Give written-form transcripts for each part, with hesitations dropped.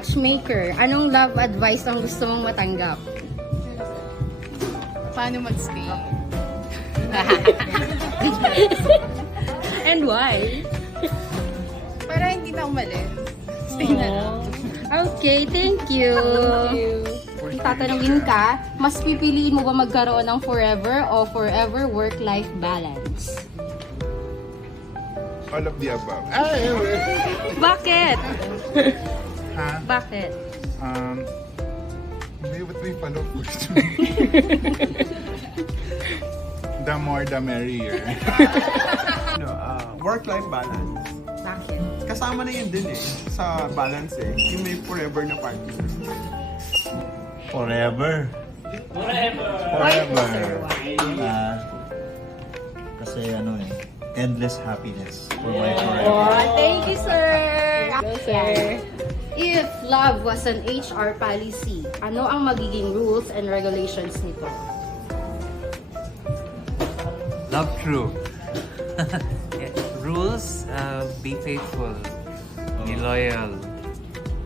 matchmaker, anong love advice ang gusto mong matanggap? Paano magstay? And why? Para hindi na umalis. Stay na lang. Okay, thank you. Tatanungin ka, mas pipiliin mo ba magkaroon ng forever o forever work-life balance? All of the above. Bakit? Ha? Bakit? Maybe what we follow first. The more the merrier. Work-life balance. Bakit? Kasama na yun din sa balance yung may forever na partner. Forever. Why po, sir? Why? Kasi endless happiness for my Oh, forever. thank you, sir. Sir. If love was an HR policy, ano ang magiging rules and regulations nito? Love true. Yeah, rules, be faithful, be loyal,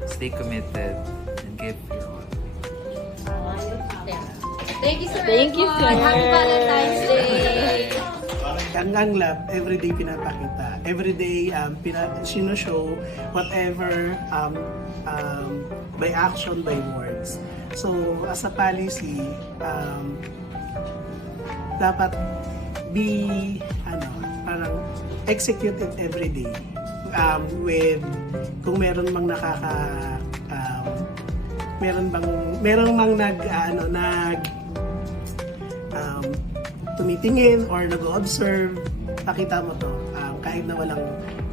stay committed, and give your all. Thank you, sir. Thank you, sir. Happy Valentine's Day. Ang love, everyday pinapakita. Everyday, sinoshow whatever by action, by words. So, as a policy, dapat be, parang execute it every day. With, kung meron mang meron mang tumitingin or nag-observe, pakita mo to kahit na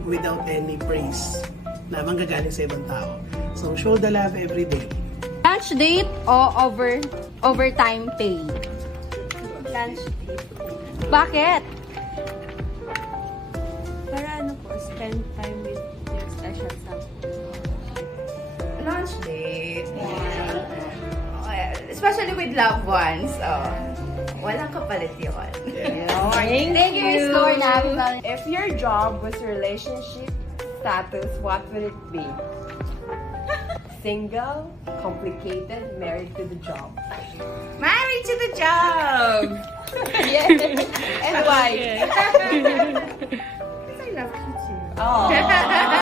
without any praise na manggagaling sa ibang tao. So, show the love every day. Lunch date o overtime pay? Lunch date. Bakit? Para spend time with your special self. Lunch date. Especially with loved ones. Walang kapalit yun. Thank you, Miss Lorna. Happy Valentine's If your job was relationship status, what would it be? Single, complicated, married to the job. Married to the job! And why? Because I love you too. Oh.